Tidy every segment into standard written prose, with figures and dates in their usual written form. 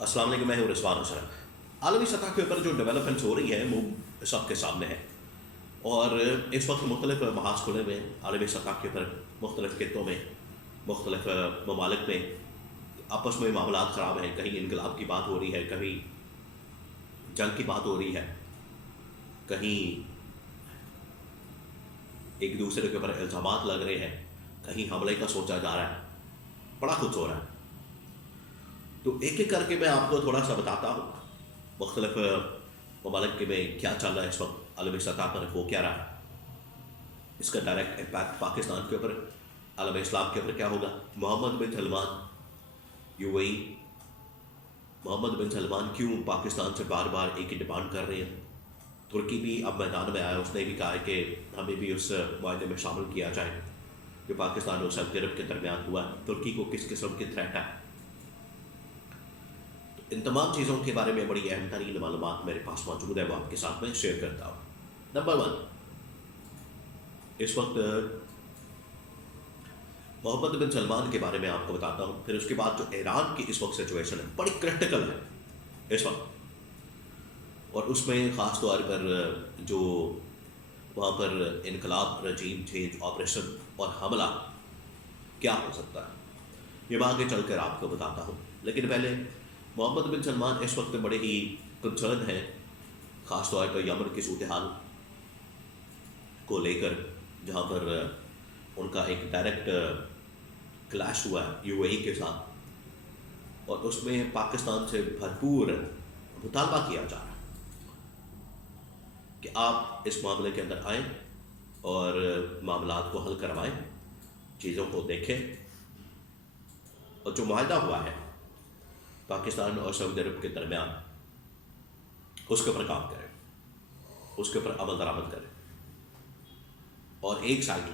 السلام علیکم، میں ہوں رضوان حسن۔ عالمی سطح کے اوپر جو ڈیولپمنٹس ہو رہی ہیں وہ سب کے سامنے ہے، اور اس وقت مختلف محاذ کھلے ہوئے ہیں عالمی سطح کے اوپر، مختلف خطوں میں، مختلف ممالک میں آپس میں معاملات خراب ہیں۔ کہیں انقلاب کی بات ہو رہی ہے، کہیں جنگ کی بات ہو رہی ہے، کہیں ایک دوسرے کے اوپر الزامات لگ رہے ہیں، کہیں حملے کا سوچا جا رہا ہے، بڑا کچھ ہو رہا ہے۔ تو ایک ایک کر کے میں آپ کو تھوڑا سا بتاتا ہوں مختلف ممالک کے میں کیا چل رہا ہے اس وقت، عالمی سطح پر ہو کیا رہا ہے، اس کا ڈائریکٹ امپیکٹ پاکستان کے اوپر، عالم اسلام کے اوپر کیا ہوگا۔ محمد بن سلمان یو اے ای، محمد بن سلمان کیوں پاکستان سے بار بار ایک ہی ڈیمانڈ کر رہے ہیں۔ ترکی بھی اب میدان میں آیا، اس نے بھی کہا ہے کہ ہمیں بھی اس معاہدے میں شامل کیا جائے جو پاکستان اور سعودی عرب کے درمیان ہوا ہے۔ ترکی کو کس قسم کی تھریٹ ہے، ان تمام چیزوں کے بارے میں بڑی اہم ترین معلومات میرے پاس موجود ہے، وہ آپ کے ساتھ میں شیئر کرتا ہوں۔ نمبر 1، اس وقت محمد بن سلمان کے بارے میں آپ کو بتاتا ہوں، پھر اس کے بعد جو ایران کی اس وقت سچویشن ہے بڑی کرٹیکل ہے اس وقت، اور اس میں خاص طور پر جو وہاں پر انقلاب، رجیم چینج آپریشن اور حملہ کیا ہو سکتا ہے، یہ میں آگے چل کر آپ کو بتاتا ہوں۔ لیکن پہلے محمد بن سلمان اس وقت بڑے ہی کنسرن ہیں، خاص طور پر یمن کی صورتحال کو لے کر، جہاں پر ان کا ایک ڈائریکٹ کلیش ہوا ہے یو اے ای کے ساتھ، اور اس میں پاکستان سے بھرپور مطالبہ کیا جا رہا ہے کہ آپ اس معاملے کے اندر آئیں اور معاملات کو حل کروائیں، چیزوں کو دیکھیں، اور جو معاہدہ ہوا ہے پاکستان اور سعودی عرب کے درمیان اس کے اوپر کام کریں، اس کے اوپر عمل درآمد کریں۔ اور ایک سائڈ،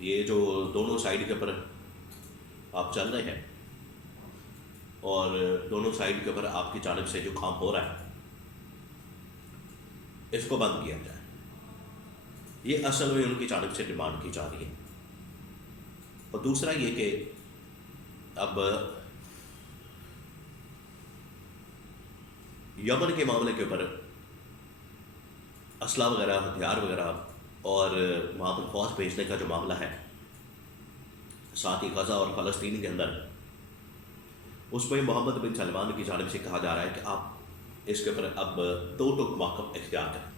یہ جو دونوں سائڈ کے اوپر آپ چل رہے ہیں اور دونوں سائڈ کے اوپر آپ کی جانب سے جو کام ہو رہا ہے اس کو بند کیا جائے، یہ اصل میں ان کی جانب سے ڈیمانڈ کی جا رہی ہے۔ اور دوسرا یہ کہ اب یمن کے معاملے کے اوپر اسلحہ وغیرہ، ہتھیار وغیرہ اور وہاں پر فوج بھیجنے کا جو معاملہ ہے، ساتھ ہی غزہ اور فلسطین کے اندر، اس میں محمد بن سلمان کی جانب سے کہا جا رہا ہے کہ آپ اس کے اوپر اب دو ٹوک موقف اختیار کریں،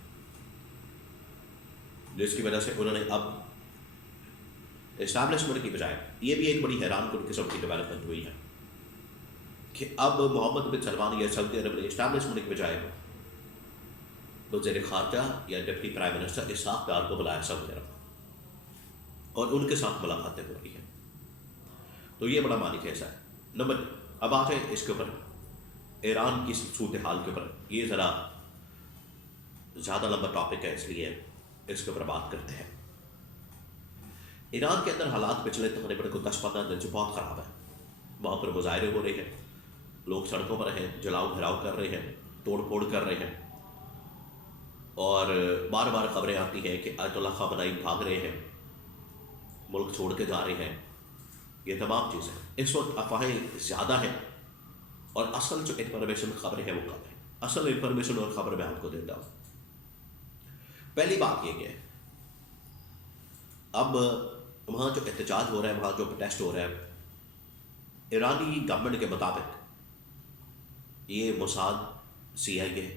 جس کی وجہ سے انہوں نے اب اسٹیبلشمنٹ کی بجائے، یہ بھی ایک بڑی حیران کن قسم کی ڈیولپمنٹ ہوئی ہے کہ اب محمد بن سلمان یا سعودی عرب نے اسٹیبلشمنٹ کی بجائے وزیر خارجہ یا deputy prime minister Ishaq Dar کو بلایا سعودی عرب، اور ان کے ساتھ ملاقاتیں ہو رہی ہیں۔ تو یہ بڑا معنی خیز ہے۔ نمبر، اب آتے ہیں اس کے اوپر ایران کی صورتحال کے اوپر، یہ ذرا زیادہ لمبا ٹاپک ہے، اس لیے اس کے اوپر بات کرتے ہیں۔ ایران کے اندر حالات پچھلے تقریباً 10-15 دن سے بہت خراب ہے۔ وہاں پر مظاہرے ہو رہے ہیں، لوگ سڑکوں پر ہیں، جلاؤ گھراؤ کر رہے ہیں، توڑ پھوڑ کر رہے ہیں، اور بار بار خبریں آتی ہیں کہ آیت اللہ خامنئی بھاگ رہے ہیں، ملک چھوڑ کے جا رہے ہیں۔ یہ تمام چیزیں اس وقت افواہیں زیادہ ہیں، اور اصل جو انفارمیشن خبریں ہیں وہ کم ہے۔ اصل انفارمیشن اور خبر میں آپ کو دیتا ہوں۔ پہلی بات یہ کہ اب وہاں جو احتجاج ہو رہا ہے، وہاں جو پروٹیسٹ ہو رہا ہے، ایرانی گورنمنٹ کے مطابق یہ موساد، سی آئی اے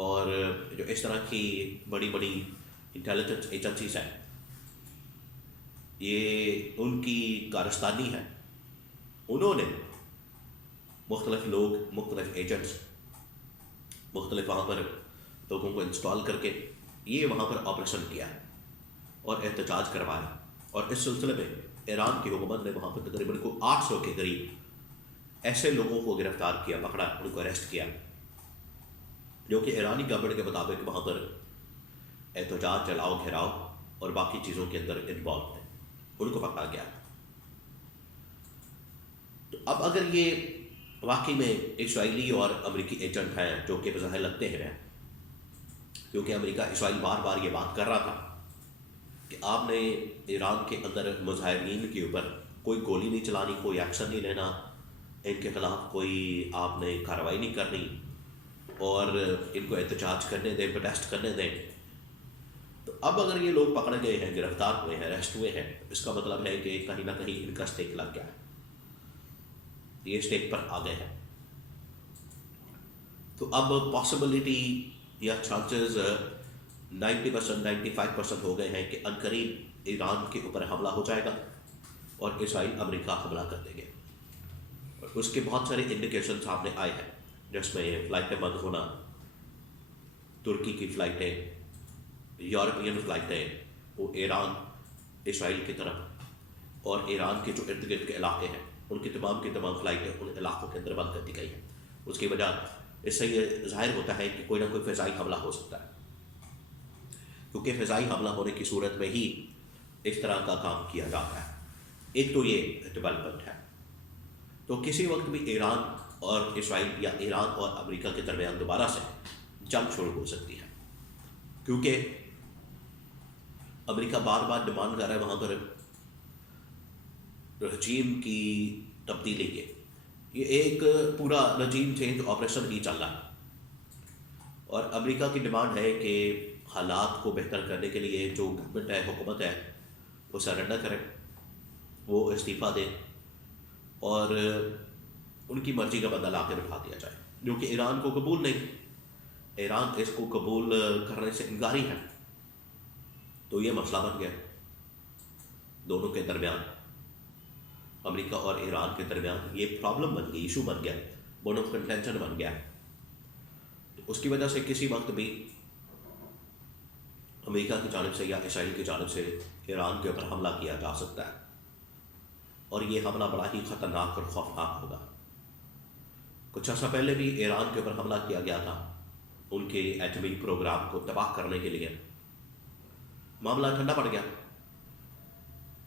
اور جو اس طرح کی بڑی بڑی انٹیلیجنس ایجنسیز ہیں، یہ ان کی کارستانی ہے۔ انہوں نے مختلف لوگ، مختلف ایجنٹس، مختلف وہاں پر لوگوں کو انسٹال کر کے یہ وہاں پر آپریشن کیا ہے اور احتجاج کروایا، اور اس سلسلے میں ایران کی حکومت نے وہاں پر تقریباً 800 کے قریب ایسے لوگوں کو گرفتار کیا، پکڑا، ان کو اریسٹ کیا، جو کہ ایرانی گورنمنٹ کے مطابق وہاں پر احتجاج، جلاؤ گھیراؤ اور باقی چیزوں کے اندر انوالو ہیں، ان کو پکڑا گیا۔ تو اب اگر یہ واقعی میں اسرائیلی اور امریکی ایجنٹ ہیں، جو کہ بظاہر لگتے ہیں، کیونکہ امریکہ، اسرائیل بار بار یہ بات کر رہا تھا کہ آپ نے ایران کے اندر مظاہرین کے اوپر کوئی گولی نہیں چلانی، کوئی ایکشن نہیں لینا، ان کے خلاف کوئی آپ نے کارروائی نہیں کرنی اور ان کو احتجاج کرنے دیں، پروٹیسٹ کرنے دیں. تو اب اگر یہ لوگ پکڑے گئے ہیں، گرفتار ہوئے ہیں، اریسٹ ہوئے ہیں، اس کا مطلب ہے کہ کہیں نہ کہیں ان کا اسٹیک لگ گیا ہے، یہ اسٹیک پر آ گئے ہیں. تو اب پاسبلٹی یا چانسز 90%، 95% ہو گئے ہیں کہ عنقریب ایران کے اوپر حملہ ہو جائے گا اور اسرائیل امریکہ حملہ کر دیں گے. اور اس کے بہت سارے انڈیکیشن سامنے آئے ہیں، جس میں فلائٹیں بند ہونا، ترکی کی فلائٹیں، یورپین فلائٹیں وہ ایران اسرائیل کی طرف، اور ایران کے جو ارد گرد کے علاقے ہیں ان کی تمام فلائٹیں ان علاقوں کے اندر بند کر دی گئی ہیں. اس کی وجہ اس سے یہ ظاہر ہوتا ہے کہ کوئی نہ کوئی فضائی حملہ ہو سکتا ہے، کیونکہ فضائی حملہ ہونے کی صورت میں ہی اس طرح کا کام کیا جاتا ہے. ایک تو یہ ڈیولپمنٹ ہے. تو کسی وقت بھی ایران اور اسرائیل یا ایران اور امریکہ کے درمیان دوبارہ سے جنگ شروع ہو سکتی ہے، کیونکہ امریکہ بار بار ڈیمانڈ کر رہا ہے وہاں پر رجیم کی تبدیلی کے. یہ ایک پورا رجیم چینج آپریشن ہی چل رہا ہے، اور امریکہ کی ڈیمانڈ ہے کہ حالات کو بہتر کرنے کے لیے جو گورنمنٹ ہے، حکومت ہے، وہ سرنڈر کرے، وہ استعفیٰ دے اور ان کی مرضی کا بندہ لا کے بٹھا دیا جائے، جو کہ ایران کو قبول نہیں. ایران اس کو قبول کرنے سے انکاری ہے. تو یہ مسئلہ بن گیا دونوں کے درمیان، امریکہ اور ایران کے درمیان یہ پرابلم بن گئی، ایشو بن گیا، بون آف کنٹینشن بن گیا. اس کی وجہ سے کسی وقت بھی امریکہ کی جانب سے یا اسرائیل کی جانب سے ایران کے اوپر حملہ کیا جا سکتا ہے، اور یہ حملہ بڑا ہی خطرناک اور خوفناک ہوگا. کچھ عرصہ پہلے بھی ایران کے اوپر حملہ کیا گیا تھا ان کے ایٹمی پروگرام کو تباہ کرنے کے لیے. معاملہ ٹھنڈا پڑ گیا.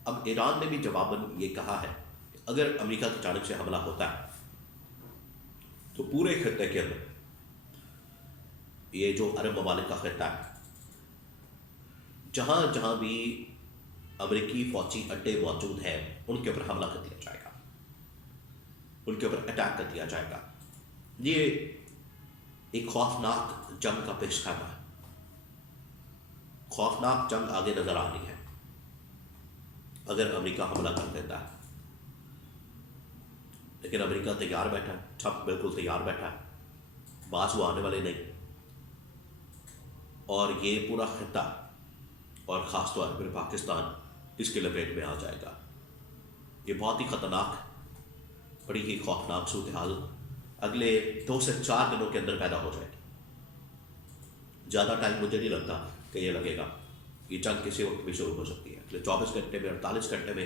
اب ایران نے بھی جواباً یہ کہا ہے کہ اگر امریکہ کی جانب سے حملہ ہوتا ہے تو پورے خطے کے اندر، یہ جو عرب ممالک کا خطہ ہے، جہاں جہاں بھی امریکی فوجی اڈے موجود ہیں ان کے اوپر حملہ کر دیا جائے گا، ان کے اوپر اٹیک کر دیا جائے گا. یہ ایک خوفناک جنگ کا پیش خیمہ ہے. خوفناک جنگ آگے نظر آ رہی ہے اگر امریکہ حملہ کر دیتا ہے. لیکن امریکہ تیار بیٹھا ہے، ٹرمپ بالکل تیار بیٹھا ہے، باز وہ آنے والے نہیں. اور یہ پورا خطہ اور خاص طور پر پاکستان اس کے لپیٹ میں آ جائے گا. یہ بہت ہی خطرناک، بڑی ہی خوفناک صورتحال اگلے 2 سے 4 دنوں کے اندر پیدا ہو جائے گی. زیادہ ٹائم مجھے نہیں لگتا کہ یہ لگے گا. یہ جنگ کسی وقت بھی شروع ہو سکتی ہے اگلے 24 گھنٹے میں، 48 گھنٹے میں،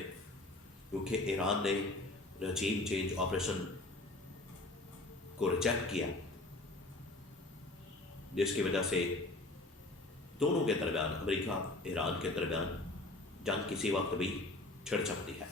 کیونکہ ایران نے رجیم چینج آپریشن کو ریجیکٹ کیا، جس کی وجہ سے دونوں کے درمیان، امریکہ ایران کے درمیان جنگ کسی وقت بھی چھڑ سکتی ہے.